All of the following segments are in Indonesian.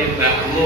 penyebabmu.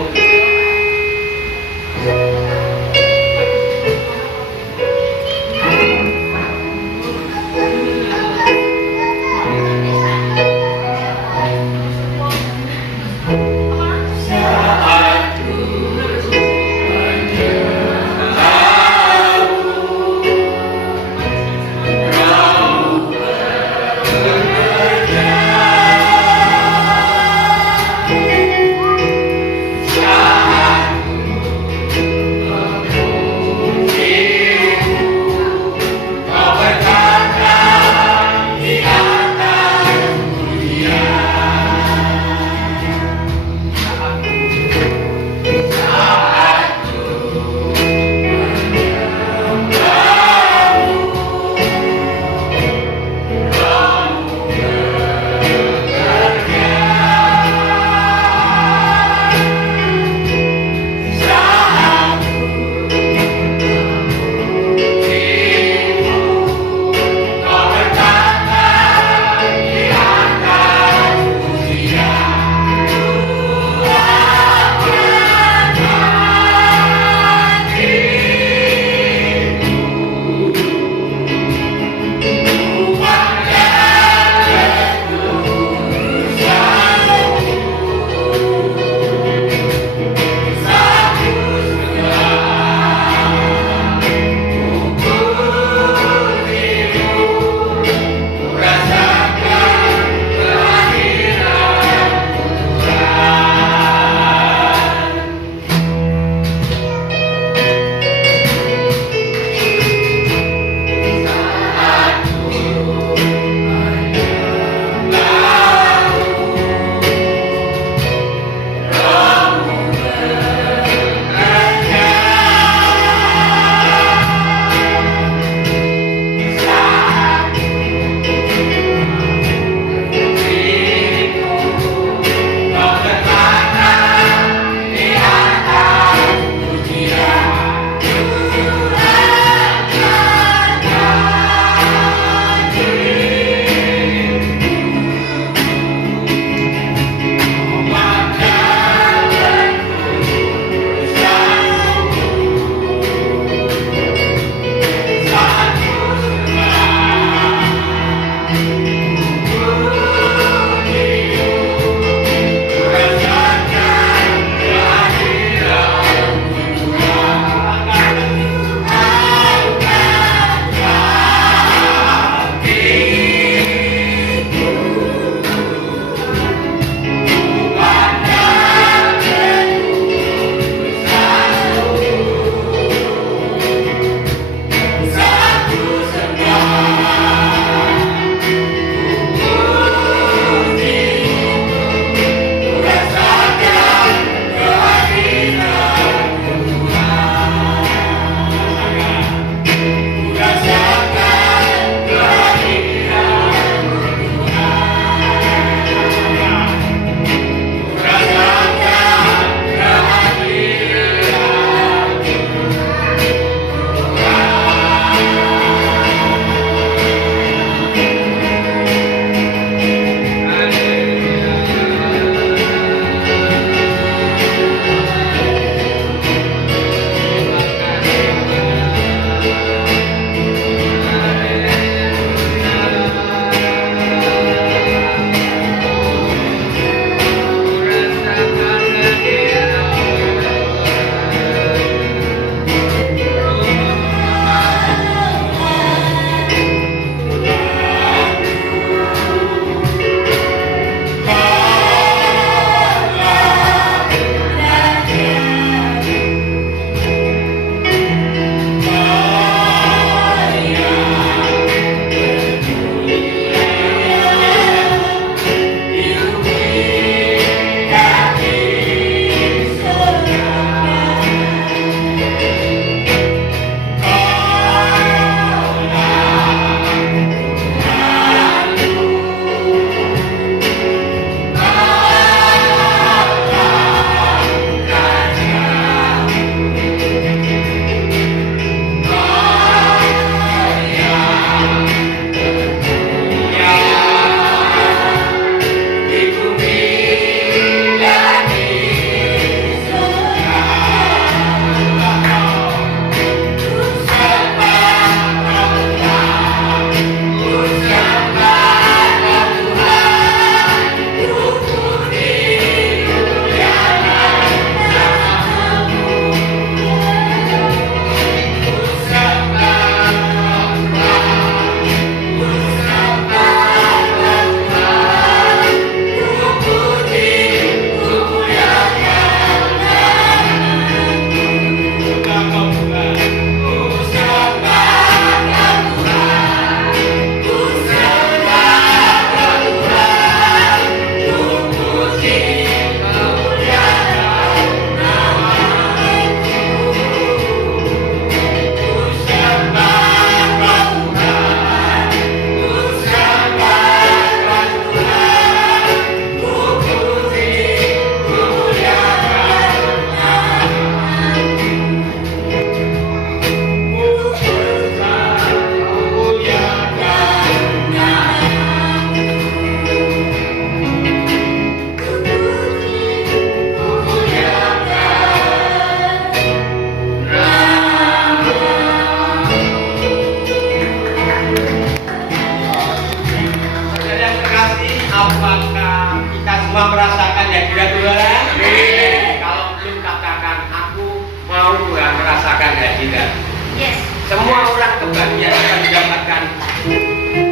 merasakan hadirat. Yes. Semua orang kebahagiaan akan mendapatkan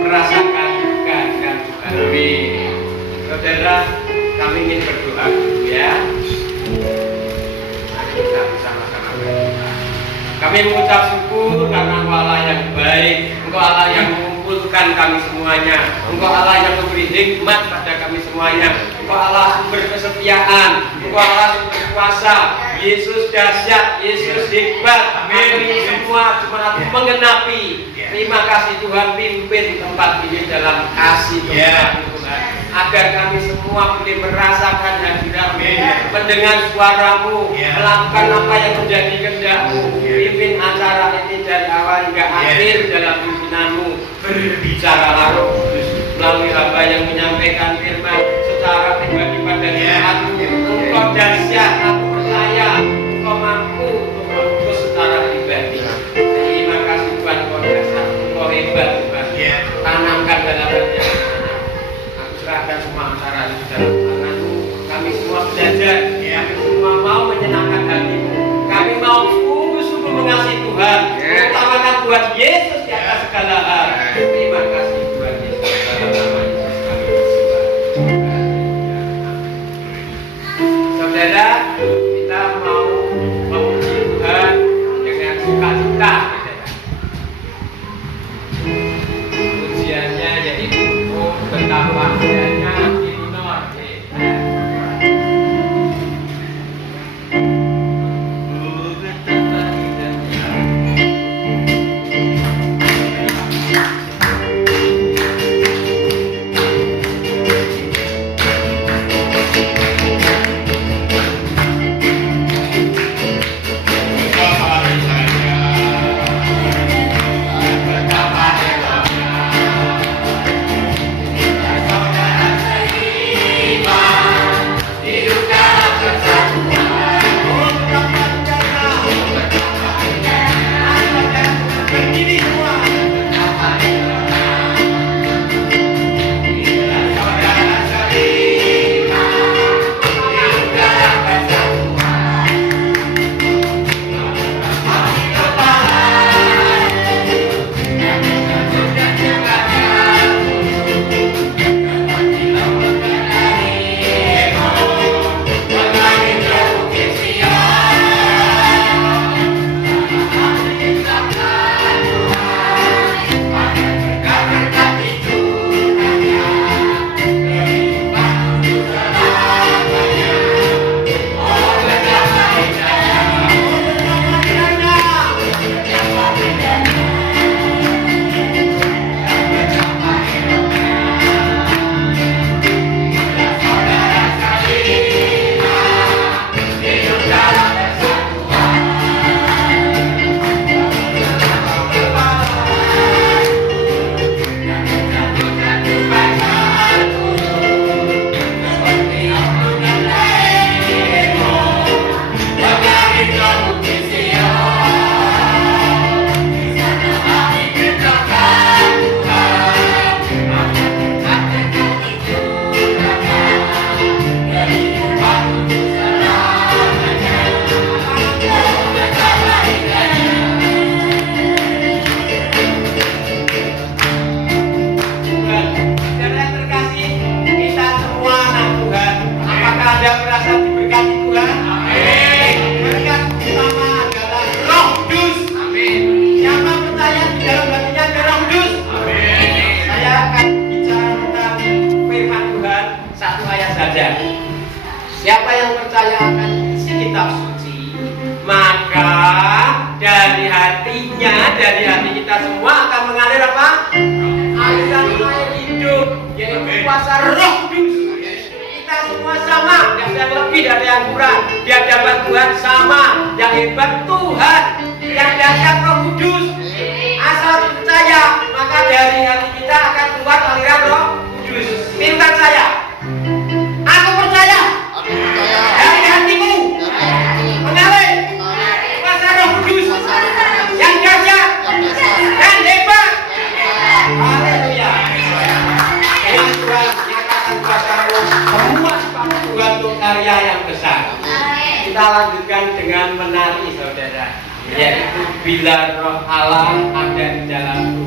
merasakan kehadiran Tuhan. Amin. Saudara, kami ingin berdoa dulu ya. Mari kita bersama-sama berdoa. Kami mengucap syukur karena Engkau Allah yang baik, Engkau Allah yang mengumpulkan kami semuanya, Engkau Allah yang memberi hikmat pada kami semuanya, Engkau Allah sumber kesetiaan, Engkau Allah sumber kuasa. Yesus dahsyat, Yesus hebat. Kami semua cuma menggenapi. Terima kasih Tuhan, pimpin tempat ini dalam kasih Tuhan. Agar kami semua boleh merasakan hadirat-Mu, mendengar suara-Mu, melakukan apa yang menjadi kehendak-Mu. Pimpin acara ini dari awal hingga akhir dalam pimpinan-Mu. Berbicaralah Roh Kudus melalui hamba yang menyampaikan firman secara pribadi pada jemaat-Mu. Engkau dahsyat, aku percaya Engkau mampu untuk memutus secara pribadi. Terima kasih Tuhan, Engkau dahsyat, Engkau hebat Tuhan. Tanamkan dalam hati aku serahkan semua acara ini dalam tangan-Mu. Kami semua belajar, kami semua mau menyenangkan hati-Mu. Kami mau sungguh-sungguh mengasihi Tuhan, mengutamakan Tuhan Yesus di atas segala hal. Terima kasih Tuhan Yesus, dalam nama Yesus kami berdoa. Saudara, kita mau memuji Tuhan dengan sukacita. Pujiannya yaitu betapa indahnya di minor. Siapa yang percaya akan isi kitab suci, maka dari hatinya, dari hati kita semua akan mengalir apa? Aliran air hidup, yaitu kuasa Roh Kudus. Kita semua sama, tidak ada yang lebih, tidak ada yang kurang. Di hadapan Tuhan sama, yang hebat Tuhan, yang dahsyat Roh Kudus. Asal percaya, maka dari hati kita akan keluar aliran Roh Kudus. Firman saya, aku percaya. Dari hatimu mengalir kuasa Roh Kudus yang dahsyat dan hebat. Haleluya. Tuhan nyatakan kuasa-Mu semua sebab Tuhan untuk karya yang besar. Kita lanjutkan dengan menari, saudara. yaitu bila roh Allah ada di dalamku.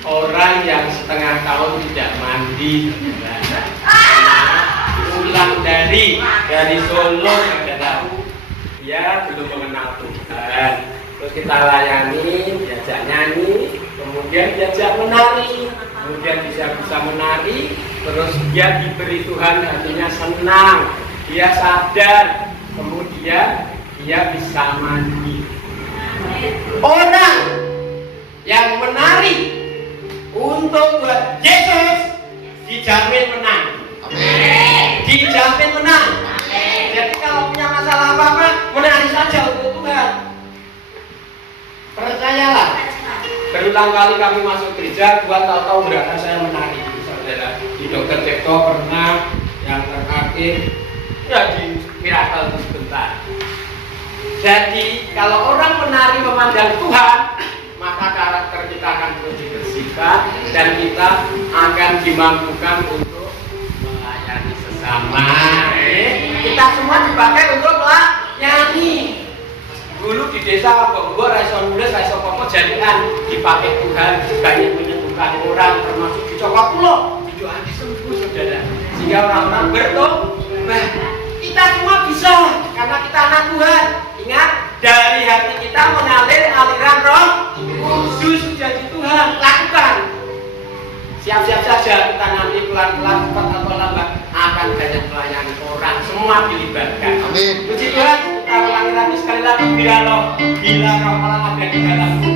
Orang yang setengah tahun tidak mandi, pulang dari Solo, saudara, dia belum mengenal Tuhan. Terus kita layani, diajak nyanyi, kemudian diajak menari, kemudian bisa menari, terus dia diberi Tuhan, hatinya senang, dia sadar, kemudian dia bisa mandi. Orang yang menari untuk buat Yesus dijamin menang. Amin. Dijamin menang. Amin. Jadi kalau punya masalah apa-apa, menari saja untuk Tuhan. Percayalah. Berulang kali kami masuk gereja, buat tahu-tahu gerakan saya menari. Saudara, di Dokter Cipto pernah, yang terakhir ya di Miracle sebentar. Jadi kalau orang menari memandang Tuhan, maka karakter kita akan terus dibersihkan dan kita akan dimampukan untuk melayani sesama. Kita semua dipakai untuk melayani. Dulu di desa Bogor, raiso nulis, raiso pokok jadian dipakai Tuhan, banyak menyembuhkan orang, termasuk di Cokok Pulau, didoakan disembuh, saudara. Sehingga orang-orang bertobat. Kita semua bisa, karena kita anak Tuhan. Ingat, dari hati kita mengalir aliran Roh Kudus jadi Tuhan. Lakukan. Siap-siap saja kita nanti pelan-pelan cepat atau lambat akan banyak melayani orang. Semua dilibatkan. Amin. Puji Tuhan. Kita ulangi lagi sekali lagi. Bila roh Allah ada di dalamku.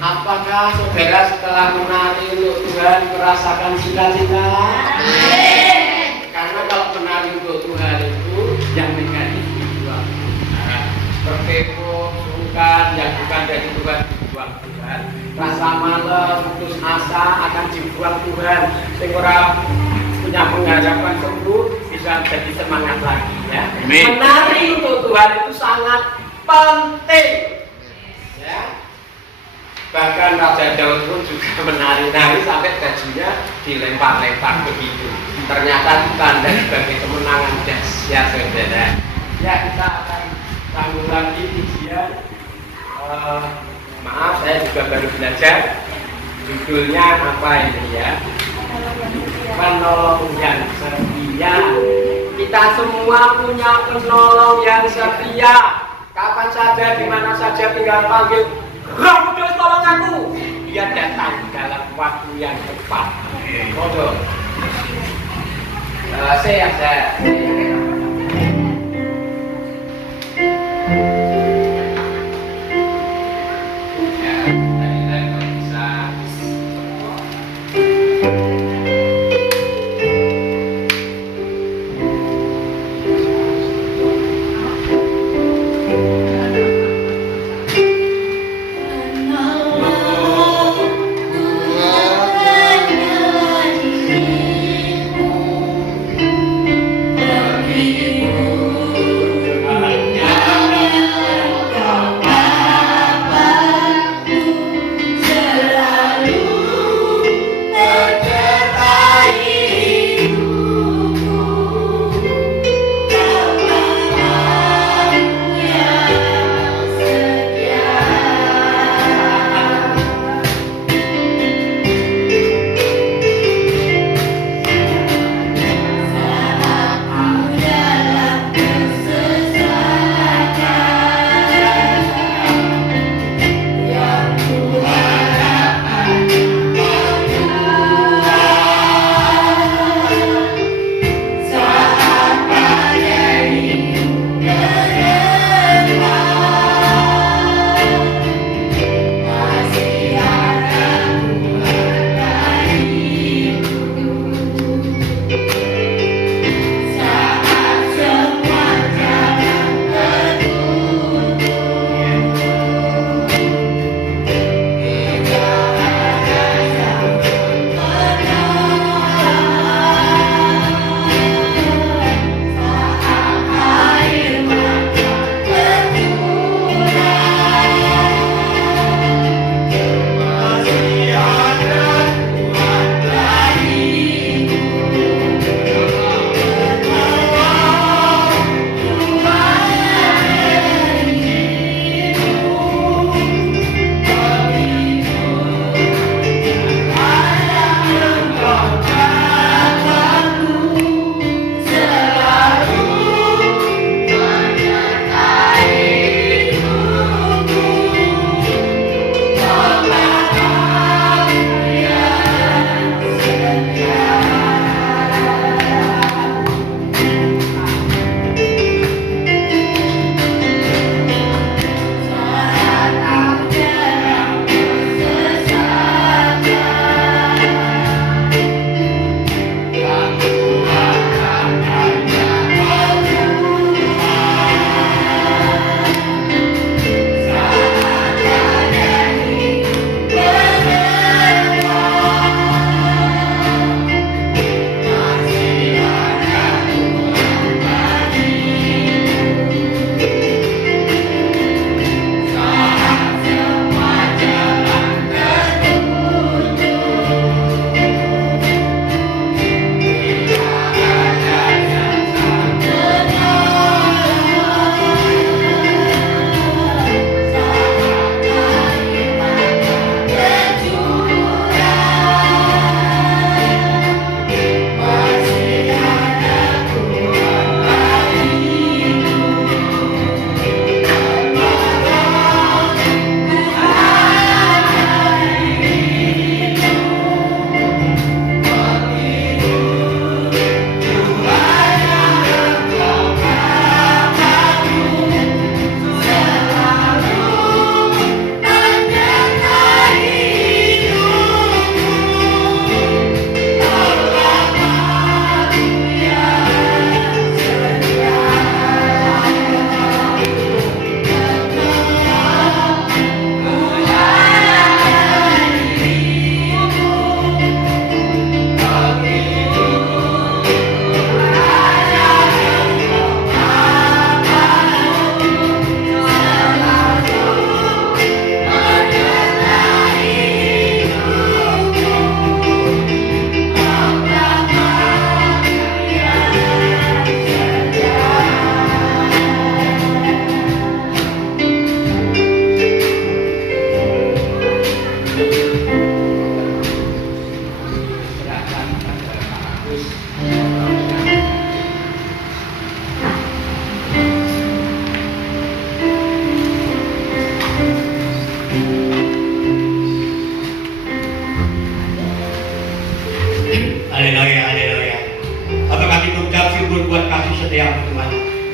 Apakah saudara setelah menari untuk Tuhan merasakan sukacita? Amin. Karena kalau menari untuk Tuhan itu yang negatif dibuang. Terkepo, sungkan, yang bukan dari Tuhan dibuang Tuhan. Rasa malas, putus asa akan dibuang Tuhan. Sehingga punya pengharapan sembuh bisa jadi semangat lagi ya. Amin. Menari untuk Tuhan itu sangat penting. Ya. Bahkan Raja Daud pun juga menari-nari sampai bajunya dilempar-lempar begitu. Ternyata ditanda sebagai kemenangan dahsyat, saudara. Ya, kita akan sambung lagi ujian Maaf, saya juga baru belajar. Judulnya apa ini ya? Penolong yang setia. Kita semua punya penolong yang setia. Kapan saja, di mana saja tinggal panggil, Rambut tolong aku. Dia datang dalam waktu yang cepat. Bodoh. Saya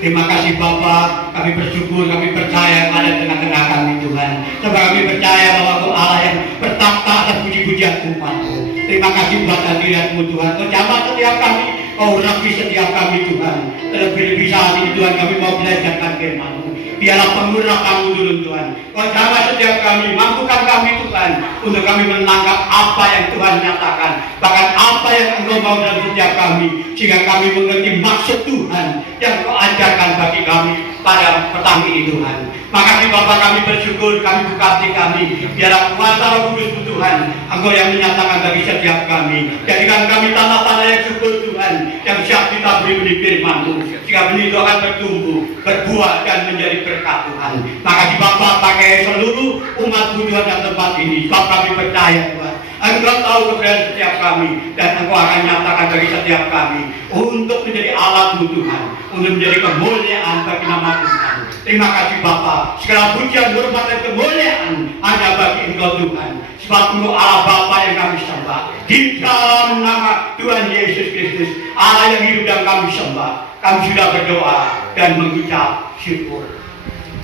Terima kasih Bapa, kami bersyukur, kami percaya pada tengah-tengah kami Tuhan. Sebab kami percaya bahwa Engkau Allah yang bertakhta atas puji-pujian umat-Mu. Terima kasih buat hadirat-Mu Tuhan. Kau jamah setiap kami, Kau rapi setiap kami Tuhan. Terlebih-lebih saat ini Tuhan kami mau belajarkan firman-Mu. Biarlah penggerak kamu dulu Tuhan. Kau jamah setiap kami, mampukan kami Tuhan untuk kami menangkap apa yang Tuhan nyatakan, bahkan apa yang Engkau mau dalam setiap kami, sehingga kami mengerti maksud Tuhan yang Kau ajarkan bagi kami pada petang ini Tuhan. Makasih Bapa, kami bersyukur, kami buka hati kami. Biarlah kuasa Roh Kudus Tuhan, Engkau yang menyatakan bagi setiap kami. Jadikan kami tanah-tanah yang subur Tuhan, yang siap kita beri firman-Mu, sehingga benih itu akan bertumbuh, berbuah dan menjadi berkat Tuhan. Makasih Bapa, pakai seluruh umat-Mu Tuhan dalam tempat ini. Sebab kami percaya Tuhan, Engkau tahu keberadaan setiap kami, dan Engkau akan nyatakan bagi setiap kami untuk menjadi alat-Mu Tuhan, untuk menjadi kemuliaan bagi nama Tuhan. Terima kasih Bapa, segala pujian, hormat dan kemuliaan hanya bagi Engkau Tuhan. Sebab Engkau Allah Bapa yang kami sembah. Di dalam nama Tuhan Yesus Kristus, Allah yang hidup dan kami sembah, kami sudah berdoa dan mengucap syukur.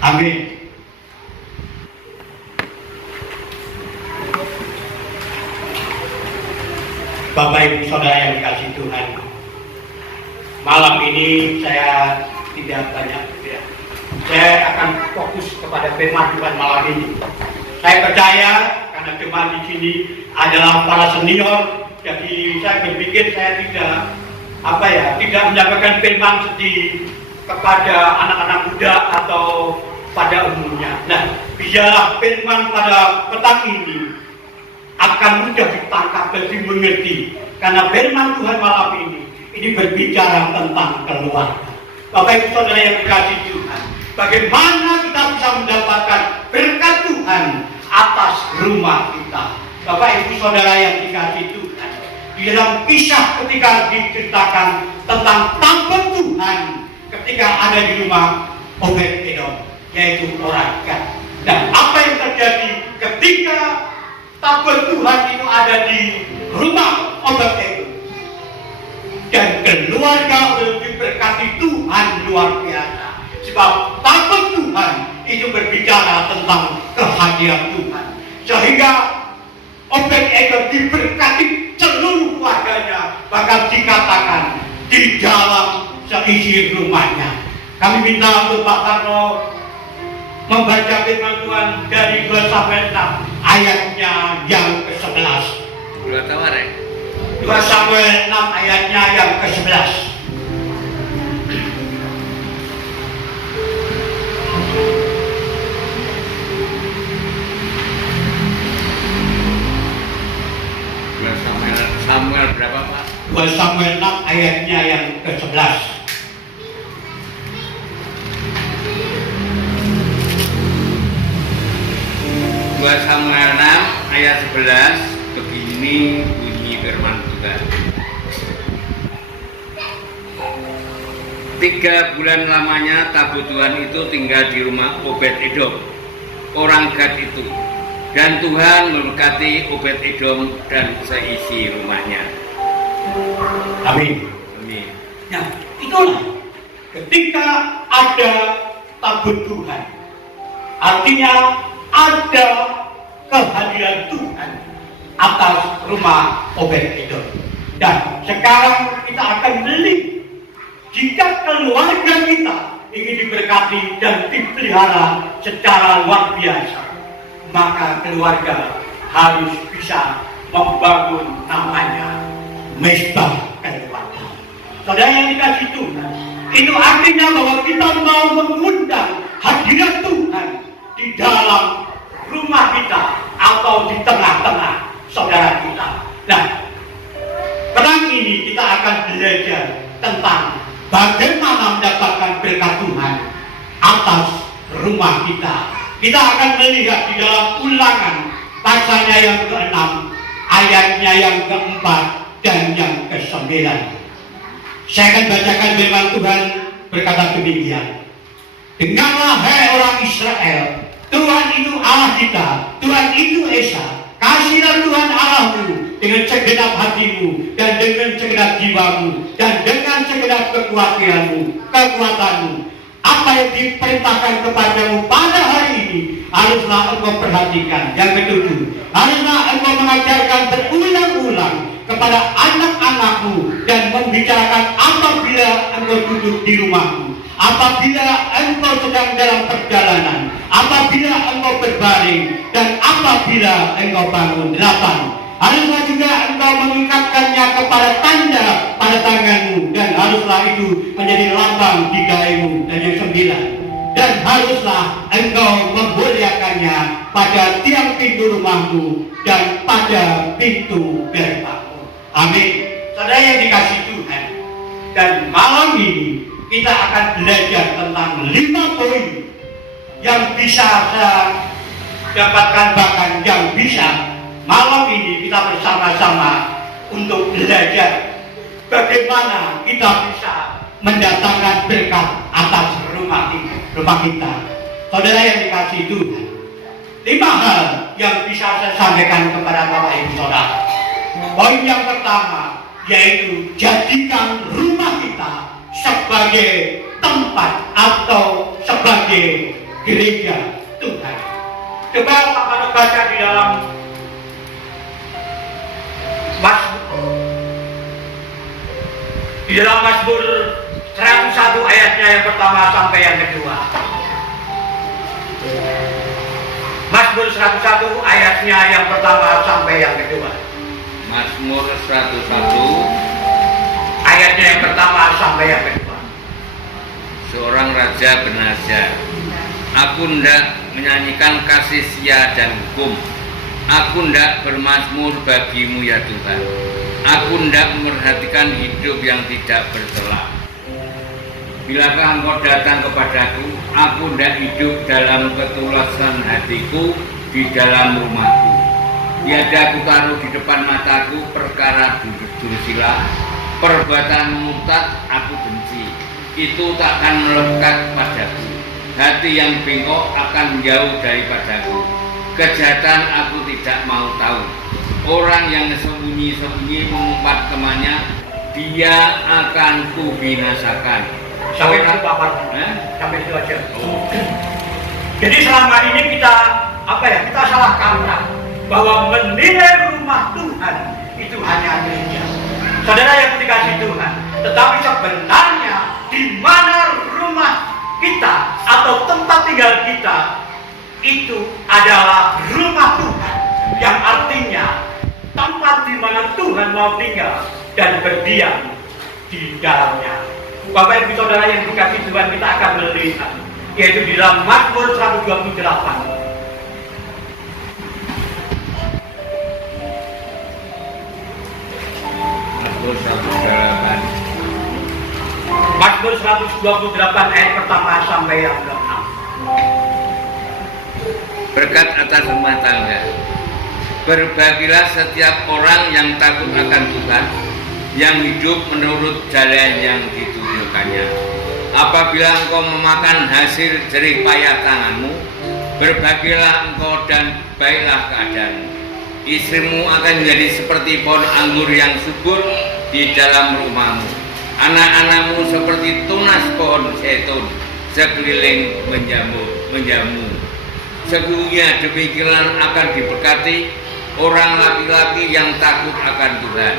Amin. Bapak Ibu Saudara yang dikasihi Tuhan, malam ini saya tidak banyak berbicara. Saya akan fokus kepada firman Tuhan malam ini. Saya percaya karena jemaat di sini adalah para senior, jadi saya berpikir saya tidak menyampaikan firman sedih kepada anak-anak muda atau pada umumnya. Nah, biarlah firman pada petang ini akan mudah ditangkap dan dimengerti, karena firman Tuhan malam ini berbicara tentang keluarga. Bapak Ibu Saudara yang dikasihi Tuhan, bagaimana kita bisa mendapatkan berkat Tuhan atas rumah kita. Bapak Ibu Saudara yang dikasihi Tuhan, di dalam kisah ketika diceritakan tentang tampil Tuhan ketika ada di rumah Obed-Edom, yaitu orang Gad. Dan apa yang terjadi ketika tabut Tuhan itu ada di rumah Obed-Edom, dan keluarga diberkati Tuhan luar biasa. Sebab tabut Tuhan itu berbicara tentang kehadiran Tuhan, sehingga Obed-Edom diberkati seluruh keluarganya, bahkan dikatakan di dalam seisi rumahnya. Kami minta untuk Pak Karno membaca firman Tuhan dari 2 Samuel 6 ayatnya yang ke-11. 2 Samuel 6 ayatnya yang ke-11. Samuel berapa Pak? 2 Samuel 6 ayatnya yang ke-11. Samuel 6 ayat 11, begini bunyi firman Tuhan. 3 bulan lamanya tabut Tuhan itu tinggal di rumah Obed-Edom, orang Gad itu. Dan Tuhan memberkati Obed-Edom dan seisi rumahnya. Amin. Amin. Nah, itulah ketika ada tabut Tuhan, artinya ada kehadiran Tuhan atas rumah Obed-Edom. Dan sekarang kita akan melihat, jika keluarga kita ingin diberkati dan dipelihara secara luar biasa, maka keluarga harus bisa membangun namanya mesbah keluarga. Saudara yang dikasihi Tuhan, itu artinya bahwa kita mau mengundang hadirat Tuhan di dalam rumah kita atau di tengah-tengah saudara kita. Nah, petang ini kita akan belajar tentang bagaimana mendapatkan berkat Tuhan atas rumah kita. Kita akan melihat di dalam Ulangan pasalnya yang ke-6, ayatnya yang ke-4 dan yang ke-9. Saya akan bacakan firman Tuhan berkata demikian. Dengarlah hai orang Israel, Tuhan itu Allah kita, Tuhan itu Esa. Kasihlah Tuhan Allahmu dengan segenap hatimu dan dengan segenap jiwamu dan dengan segenap kekuatanmu. Apa yang diperintahkan kepadamu pada hari ini haruslah engkau perhatikan. Yang ketujuh, haruslah engkau mengajarkan berulang-ulang kepada anak-anakmu dan membicarakan apabila engkau duduk di rumahmu, apabila engkau sedang dalam perjalanan, apabila engkau berbaring, dan apabila engkau bangun. 8. Haruslah juga engkau mengikatkannya kepada tanda pada tanganmu, dan haruslah itu menjadi lambang di dahimu. Dan yang 9, dan haruslah engkau memuliakannya pada tiang pintu rumahmu dan pada pintu gerbangmu. Amin. Saudara yang dikasih Tuhan, dan malam ini kita akan belajar tentang 5 poin yang bisa saya dapatkan, bahkan yang bisa malam ini kita bersama-sama untuk belajar bagaimana kita bisa mendatangkan berkat atas rumah kita. Saudara yang dikasihi Tuhan, 5 hal yang bisa saya sampaikan kepada Bapak Ibu Saudara. Poin yang pertama yaitu jadikan rumah kita sebagai tempat atau sebagai gereja Tuhan. Coba Bapak baca di dalam Mazmur 101 ayatnya yang pertama sampai yang kedua. Mazmur 101 ayatnya yang pertama sampai yang kedua. Mazmur 101 ayatnya yang pertama sampai yang kedua. Seorang raja bernazar, aku hendak menyanyikan kasih setia dan hukum. Aku hendak bermazmur bagimu ya Tuhan. Aku hendak memperhatikan hidup yang tidak bercela. Bilakah engkau datang kepadaku, aku hendak hidup dalam ketulusan hatiku di dalam rumahku. Tiada aku taruh di depan mataku perkara dursila, perbuatan murtad aku benci. Itu takkan melekat padaku. Hati yang bengkok akan menjauh daripadaku. Kejahatan aku tidak mau tahu. Orang yang sembunyi-sembunyi mengumpat temannya, dia akan kubinasakan. Sampai itu Bapak, sampai itu aja. Jadi selama ini kita kita salah kaprah bahwa menilai rumah Tuhan itu hanya gereja. Saudara yang dikasihi Tuhan, tetapi sebenarnya di mana rumah kita atau tempat tinggal kita itu adalah rumah Tuhan, yang artinya tempat di mana Tuhan mau tinggal dan berdiam di dalamnya. Bapak Ibu Saudara yang dikasihi Tuhan, kita akan melihat yaitu di dalam Mazmur 128. Mazmur 128 ayat pertama sampai yang ke-6. Berkat atas rumah tangga. Berbahagialah setiap orang yang takut akan Tuhan, yang hidup menurut jalan yang ditunjukkannya. Apabila engkau memakan hasil jerih payah tanganmu, berbahagialah engkau dan baiklah keadaanmu. Istrimu akan menjadi seperti pohon anggur yang subur di dalam rumahmu. Anak-anakmu seperti tunas pohon zaitun sekeliling menjamu. Sesungguhnya demikian akan diberkati orang laki-laki yang takut akan Tuhan.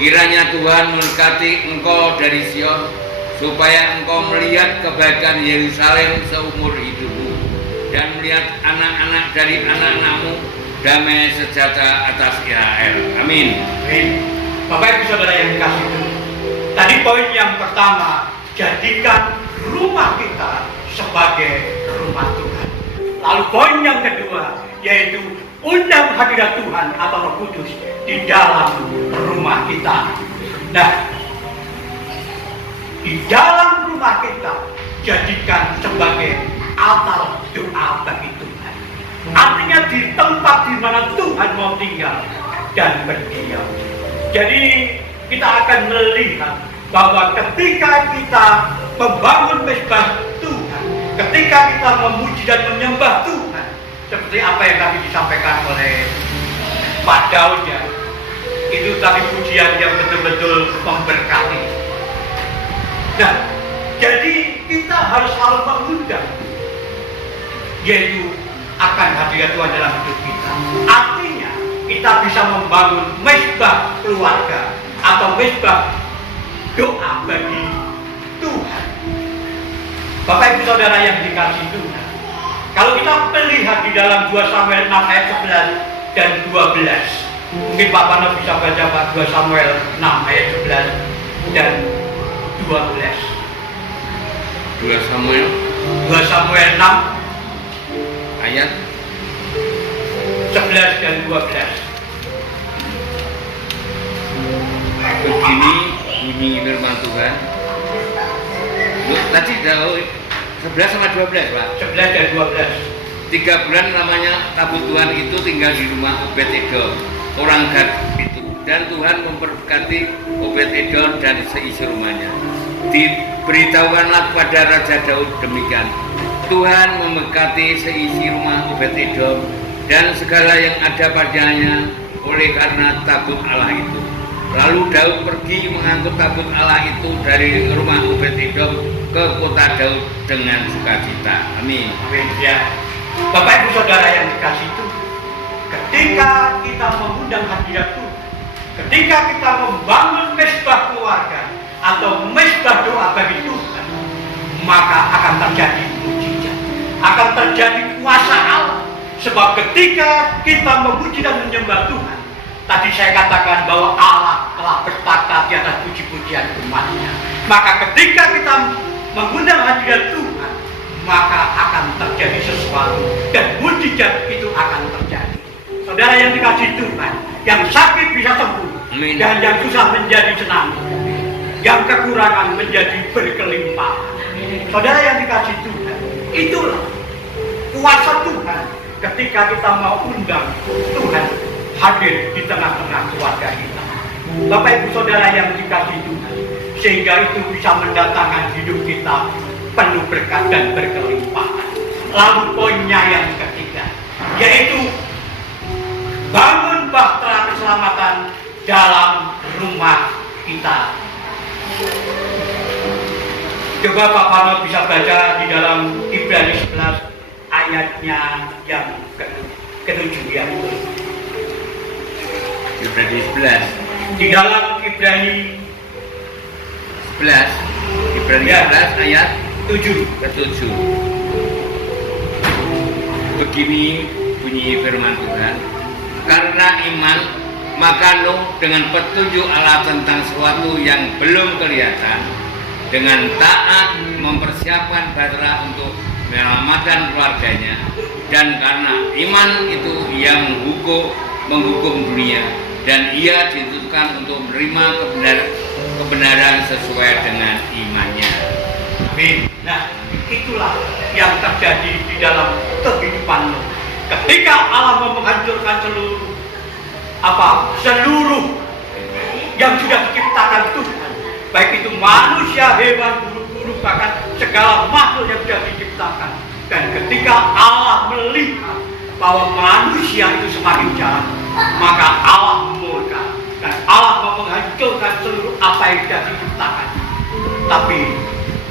Kiranya Tuhan memberkati engkau dari Sion, supaya engkau melihat kebaikan Yerusalem seumur hidupmu, dan melihat anak-anak dari anak-anakmu damai sejahtera atas Israel. Amin. Amin. Bapak Ibu Saudara yang dikasihi Tuhan, tadi poin yang pertama, jadikan rumah kita sebagai rumah Tuhan. Lalu poin yang kedua yaitu undang hadirat Tuhan atau Roh Kudus di dalam rumah kita. Nah, di dalam rumah kita jadikan sebagai altar doa bagi Tuhan. Artinya di tempat di mana Tuhan mau tinggal dan berdiam. Jadi kita akan melihat bahwa ketika kita membangun mezbah Tuhan, ketika kita memuji dan menyembah Tuhan, seperti apa yang tadi disampaikan oleh Pak Daud ya, Itu tadi pujian yang betul-betul memberkati. Nah, jadi kita harus selalu mengundang, yaitu akan hadirat Tuhan dalam hidup kita. Artinya kita bisa membangun mezbah keluarga atau mezbah doa bagi Tuhan. Bapak Ibu Saudara yang dikasihi Tuhan, kalau kita melihat di dalam 2 Samuel 6 ayat 11 dan 12, mungkin Pak Pano bisa baca Pak 2 Samuel 6 ayat 11 dan 12. 2 Samuel 6 ayat 11 dan 12. begini bunyi firman Tuhan. Loh, tadi jauh 11 sama 12 Pak. 11 dan 12. 3 bulan namanya tabut Tuhan itu tinggal di rumah Obed-Edom, orang Gad itu. Dan Tuhan memberkati Obed-Edom dan seisi rumahnya. Diberitahukanlah kepada Raja Daud demikian, Tuhan memberkati seisi rumah Obed-Edom dan segala yang ada padanya oleh karena tabut Allah itu. Lalu Daud pergi mengangkut tabut Allah itu dari rumah Obed-Edom ke kota Daud dengan sukacita. Amin. Amin. Ya. Bapak Ibu Saudara yang dikasihi Tuhan, ketika kita mengundang hadirat Tuhan, ketika kita membangun mezbah keluarga atau mezbah doa bagi Tuhan, maka akan terjadi mujizat, akan terjadi kuasa Allah. Sebab ketika kita memuji dan menyembah Tuhan, tadi saya katakan bahwa Allah telah bertata di atas puji-pujian umatnya. Maka ketika kita mengundang hadirat Tuhan, maka akan terjadi sesuatu dan mujizat itu akan terjadi. Saudara yang dikasihi Tuhan, yang sakit bisa sembuh, Amin. dan yang susah menjadi senang, yang kekurangan menjadi berkelimpahan. Saudara yang dikasihi Tuhan, itulah kuasa Tuhan ketika kita mau undang Tuhan hadir di tengah-tengah keluarga kita. Bapak Ibu Saudara yang dikasihi Tuhan, sehingga itu bisa mendatangkan hidup kita penuh berkat dan berkelimpahan. Lalu poinnya yang ketiga, yaitu bangun bahtera keselamatan dalam rumah kita. Coba Pak Pano bisa baca di dalam Ibrani 11 ayatnya yang ke-7 ya. Ibrani 11. Di dalam Ibrani 11 Ya. 11 ayat 7. ke-7. Begini bunyi firman Tuhan, karena iman maka Nuh dengan petunjuk Allah tentang sesuatu yang belum kelihatan, dengan taat mempersiapkan bahtera untuk menyelamatkan keluarganya, dan karena iman itu ia menghukum dunia, dan ia dituntutkan untuk menerima kebenaran sesuai dengan imannya. Amin. Nah, itulah yang terjadi di dalam kehidupan Nuh. Ketika Allah mau menghancurkan seluruh yang sudah diciptakan Tuhan, baik itu manusia, hewan, burung-burung, bahkan segala makhluk yang sudah diciptakan. Dan ketika Allah melihat bahwa manusia itu semakin jahat, maka Allah murka dan Allah mau menghancurkan seluruh apa yang sudah diciptakan. Tapi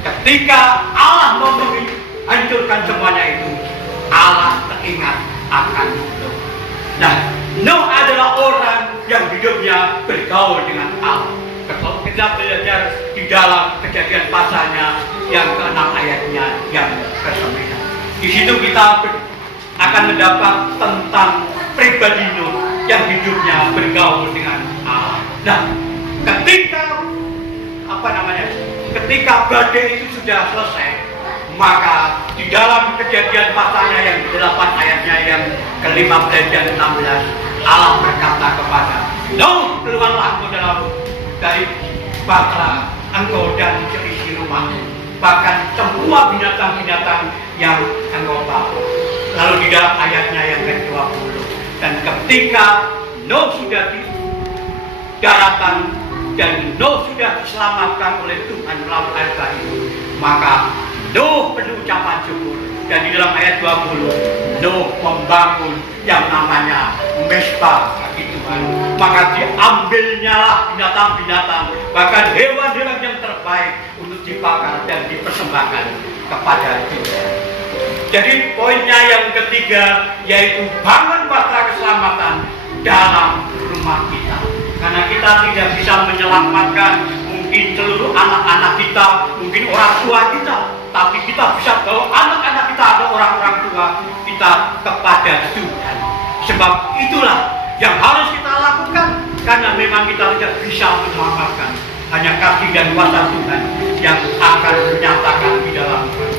ketika Allah mau menghancurkan semuanya itu, Allah teringat akan Nuh. Nah, Nuh adalah orang yang hidupnya bergaul dengan Allah. Kalau kita belajar di dalam Kejadian pasalnya yang ke-6 ayatnya yang ke-9, di situ kita akan mendapat tentang pribadi Nuh yang hidupnya bergaul dengan Allah. Nah, ketika badai itu sudah selesai, maka di dalam Kejadian pasalnya yang 8 ayatnya yang ke-15 dan 16, Allah berkata kepada Nuh, keluarlah engkau dari bahtera, engkau dan seisi rumahmu, bahkan semua binatang-binatang yang engkau bawa. Lalu di dalam ayatnya yang ke-20, dan ketika Nuh sudah di daratan dan Nuh sudah diselamatkan oleh Tuhan melalui air bah itu, maka Nuh penuh ucapan syukur. Dan di dalam ayat 20, Nuh membangun yang namanya mezbah itu. Tuhan, maka diambilnya lah binatang-binatang, bahkan hewan-hewan yang terbaik untuk dibakar dan dipersembahkan kepada Tuhan. Jadi poinnya yang ketiga yaitu bangun bahtera keselamatan dalam rumah kita. Karena kita tidak bisa menyelamatkan mungkin seluruh anak-anak kita, mungkin orang tua kita, tapi kita bisa bawa anak-anak kita atau orang-orang tua kita kepada Tuhan. Sebab itulah yang harus kita lakukan, karena memang kita tidak bisa menyelamatkan. Hanya kasih dan kuasa Tuhan yang akan menyatakan di dalam Tuhan.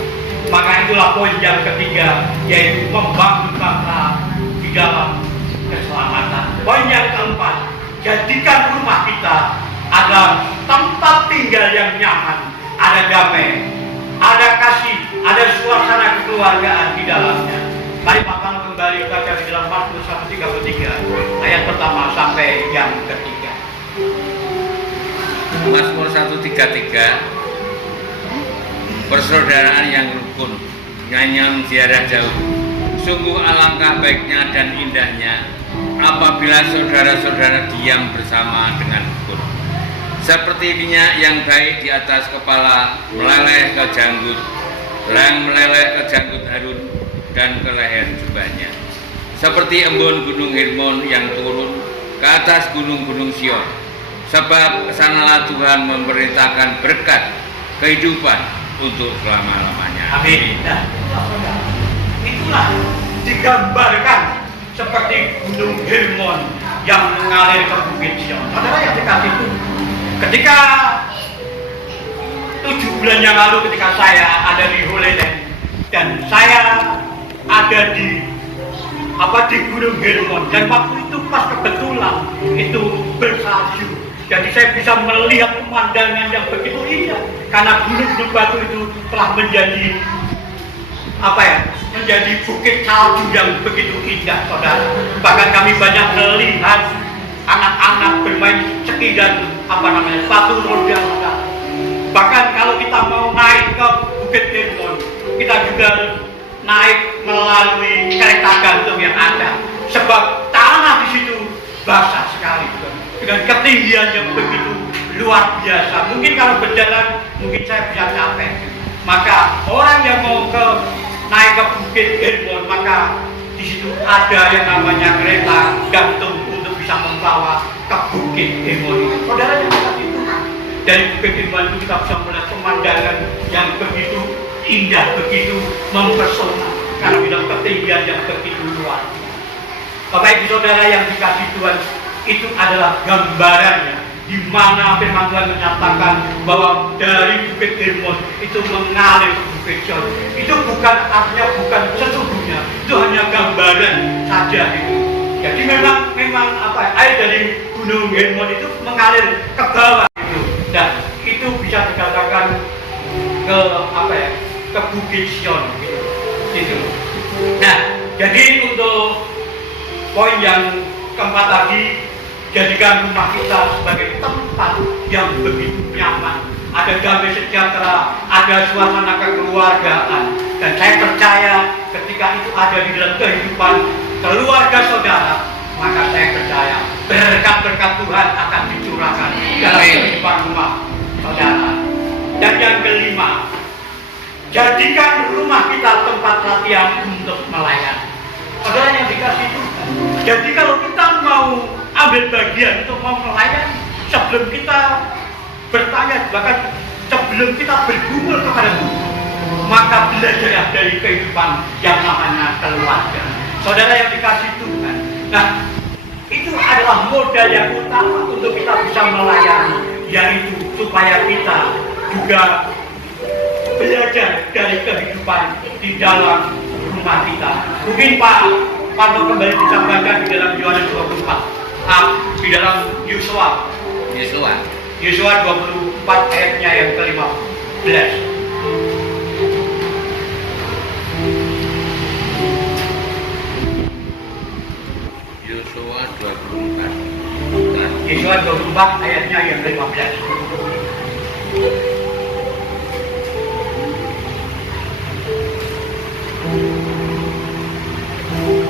Maka itulah poin yang ketiga, yaitu membangun bahtera di dalam keselamatan. Poin yang keempat, jadikan rumah kita ada tempat tinggal yang nyaman, ada damai, ada kasih, ada suasana kekeluargaan di dalamnya. Mari Bapak kembali baca di dalam Mazmur 133 ayat pertama sampai yang ketiga. Mazmur 133. Persaudaraan yang rukun, nyanyian ziarah jauh. Sungguh alangkah baiknya dan indahnya apabila saudara-saudara diam bersama dengan rukun. Seperti minyak yang baik di atas kepala meleleh ke janggut, yang meleleh ke janggut Harun dan ke leher jubahnya. Seperti embun gunung Hermon yang turun ke atas gunung-gunung Sion. Sebab kesanalah Tuhan memerintahkan berkat kehidupan untuk selama-lamanya. Amin. Nah, itulah digambarkan seperti gunung Hermon yang mengalir ke bukit Sion. Saudara yang dikasih itu, ketika 7 bulan yang lalu ketika saya ada di Holy Land dan saya ada di Gunung Hermon, dan waktu itu pas kebetulan itu bersalju. Jadi saya bisa melihat pemandangan yang begitu indah karena gunung-gunung batu itu telah menjadi menjadi bukit salju yang begitu indah, saudara. Bahkan kami banyak melihat anak-anak bermain ski dan sepatu roda, saudara. Bahkan kalau kita mau naik ke Bukit Hermon, kita juga naik melalui kereta gantung yang ada, sebab tanah di situ basah sekali, dengan ketinggian yang begitu luar biasa. Mungkin kalau berjalan, mungkin saya bisa capek. Maka orang yang mau naik ke Bukit Hermon, maka di situ ada yang namanya kereta gantung untuk bisa membawa ke Bukit Hermon. Saudara yang kita itu dari Bukit Hermon itu kita bisa melihat pemandangan yang begitu indah, begitu mempesona karena dalam ketinggian yang begitu luar. Bapak Ibu Saudara yang dikasihi Tuhan, itu adalah gambarannya di mana firman Tuhan menyatakan bahwa dari Bukit Hermon itu mengalir ke Bukit Sion. Itu artinya bukan sesungguhnya, itu hanya gambaran saja itu. Jadi memang air dari Gunung Hermon itu mengalir ke bawah itu, dan itu bisa dikatakan ke Bukit Sion gitu. Nah, jadi untuk poin yang keempat tadi, jadikan rumah kita sebagai tempat yang begitu nyaman, ada damai sejahtera, ada suasana kekeluargaan, dan saya percaya ketika itu ada di dalam kehidupan keluarga saudara, maka saya percaya berkat-berkat Tuhan akan dicurahkan dalam kehidupan rumah saudara. Dan yang kelima, jadikan rumah kita tempat latihan untuk melayani. Saudara yang dikasih Tuhan, jadi kalau kita mau ambil bagian untuk mau melayani, sebelum kita bertanya, bahkan sebelum kita bergumul kepada Tuhan, maka belajar dari kehidupan yang namanya keluarga. Saudara yang dikasih Tuhan, nah itu adalah modal yang utama untuk kita bisa melayani, yaitu supaya kita juga belajar dari kehidupan di dalam rumah kita. Mungkin Pak Panto kembali bisa baca di dalam Yohanes 24, di dalam Yosua 24 ayatnya yang ke-15. Yosua 24 ayatnya yang ke-15.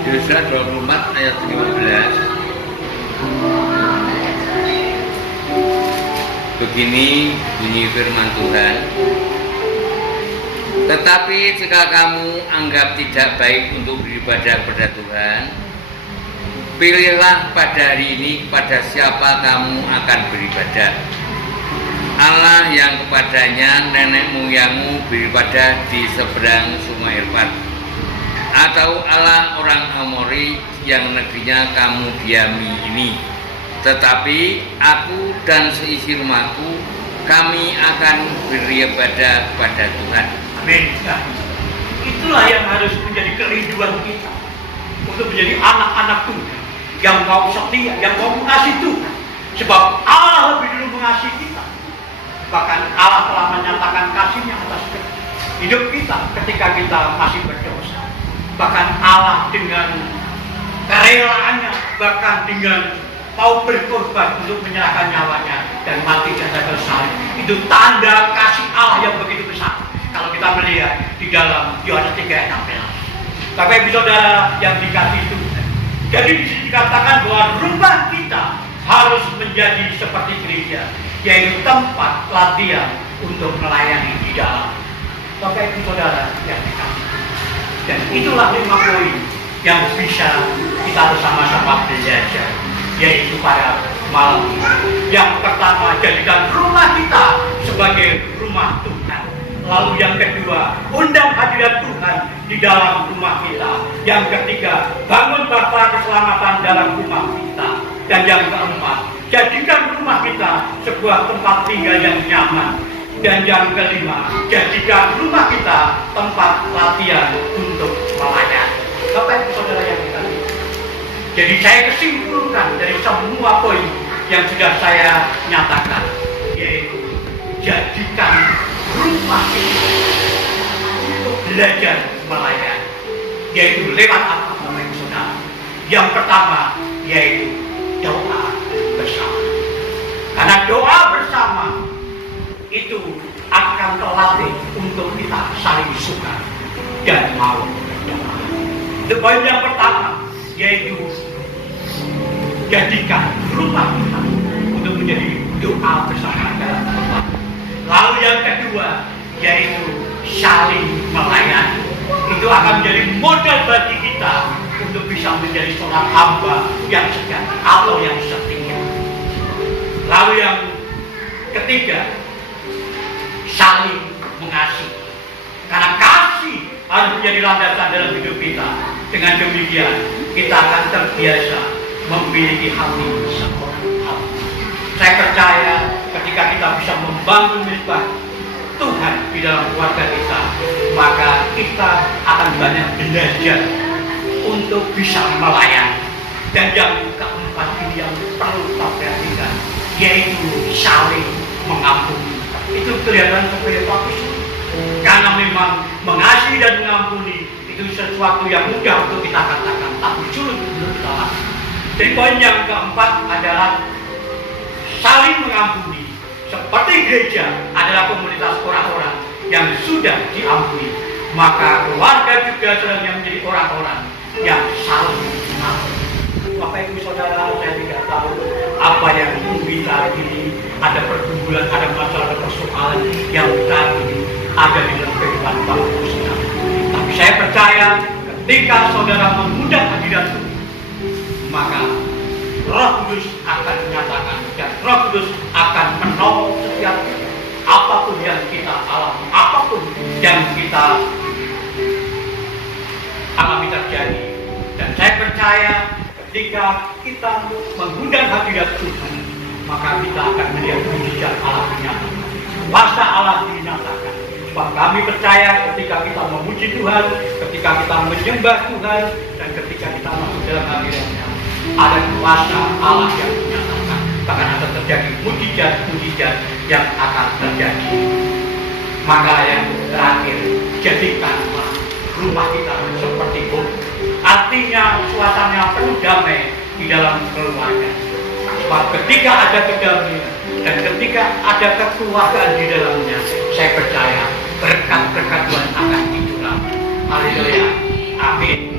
Yosua 24 ayat 15. Begini bunyi firman Tuhan. Tetapi jika kamu anggap tidak baik untuk beribadah kepada Tuhan, pilihlah pada hari ini kepada siapa kamu akan beribadah. Allah yang kepadanya nenek moyangmu beribadah di seberang sungai Efrat, atau Allah orang Amori yang negerinya kamu diami ini. Tetapi aku dan seisi rumahku, kami akan beribadah kepada Tuhan. Amin. Nah, itulah yang harus menjadi kerinduan kita untuk menjadi anak-anak Tuhan yang mau setia, yang mau mengasihi Tuhan. Sebab Allah lebih dulu mengasihi kita. Bahkan Allah telah menyatakan kasih-Nya atas hidup kita ketika kita masih berdosa. Bahkan Allah dengan kerelaannya, bahkan dengan mau berkorban untuk menyerahkan nyawanya dan mati di atas salib. Itu tanda kasih Allah yang begitu besar. Kalau kita melihat di dalam Yohanes 3 ayat 16. Bapak Ibu Saudara yang dikasihi Tuhan. Jadi dikatakan bahwa rumah kita harus menjadi seperti gereja, yaitu tempat latihan untuk melayani di dalam. Bapak Ibu Saudara yang dikasihi. Dan itulah 5 poin yang bisa kita bersama-sama belajar, yaitu pada malam ini. Yang pertama, jadikan rumah kita sebagai rumah Tuhan. Lalu yang kedua, undang hadirat Tuhan di dalam rumah kita. Yang ketiga, bangun bapa keselamatan dalam rumah kita. Dan yang keempat, jadikan rumah kita sebuah tempat tinggal yang nyaman. Dan yang kelima, jadikan rumah kita tempat latihan untuk melayani. Bapak Ibu Saudara yang dikasihi. Jadi saya kesimpulkan dari semua poin yang sudah saya nyatakan, yaitu jadikan rumah kita untuk belajar melayani, yaitu lewat apa, Bapak Ibu Saudara? Yang pertama yaitu doa bersama. Karena doa bersama itu akan terlatih untuk kita saling suka dan mau berdoa. Itu poin yang pertama, yaitu jadikan rumah kita untuk menjadi doa bersama dalam rumah. Lalu yang kedua, yaitu saling melayani. Itu akan menjadi modal bagi kita untuk bisa menjadi seorang hamba yang sejati atau yang setia. Lalu yang ketiga, saling mengasihi. Karena kasih harus menjadi landasan dalam hidup kita. Dengan demikian, kita akan terbiasa memiliki hati seorang hamba. Saya percaya ketika kita bisa membangun misbah Tuhan di dalam keluarga kita, maka kita akan banyak belajar untuk bisa melayani. Dan yang keempat ini yang perlu kita perhatikan, yaitu saling mengampuni. Itu kelihatan seperti bagus, karena memang mengasihi dan mengampuni itu sesuatu yang mudah untuk kita katakan, tapi sulit untuk kita lakukan. Jadi poin yang keempat adalah saling mengampuni. Seperti gereja adalah komunitas orang-orang yang sudah diampuni, maka keluarga juga sedang menjadi orang-orang yang saling mengampuni. Bapak Ibu Saudara, saya tidak tahu apa yang kita ini, ada pergumulan, ada masalah, ada persoalan yang saat ini ada di dalam kehidupan Bapak Ibu Saudara. Tapi saya percaya ketika saudara mengundang hadirat Tuhan, maka Roh Kudus akan menyatakan dan Roh Kudus akan menolong setiap apapun yang kita alami, apapun yang kita alami terjadi. Dan saya percaya ketika kita mengundang hadirat Tuhan, maka kita akan melihat mujizat Allah dinyatakan, kuasa Allah dinyatakan. Sebab kami percaya ketika kita memuji Tuhan, ketika kita menyembah Tuhan, dan ketika kita masuk dalam hadirat-Nya, ada kuasa Allah yang dinyatakan. Bahkan akan terjadi mujizat-mujizat yang akan terjadi. Maka yang terakhir, jadikanlah rumah kita seperti bumi. Artinya suasana penuh damai di dalam keluarga. Sebab ketika ada kedamaian dan ketika ada kekeluargaan di dalamnya, saya percaya berkat-berkat Tuhan akan dicurahkan. Haleluya. Amin.